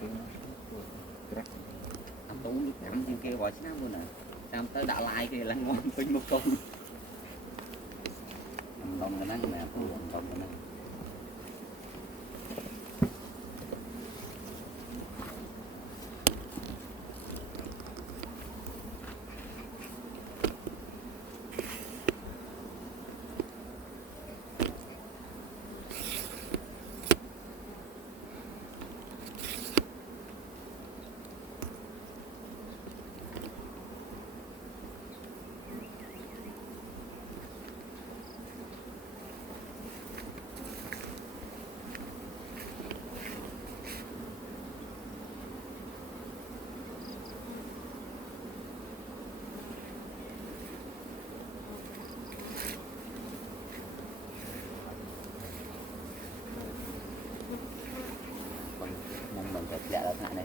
tú cắm trên kia gọi snap luôn nè tam tới đã like thì là ngon pin một con đồng cái nắng nè đồng cái nắng dạ là thằng này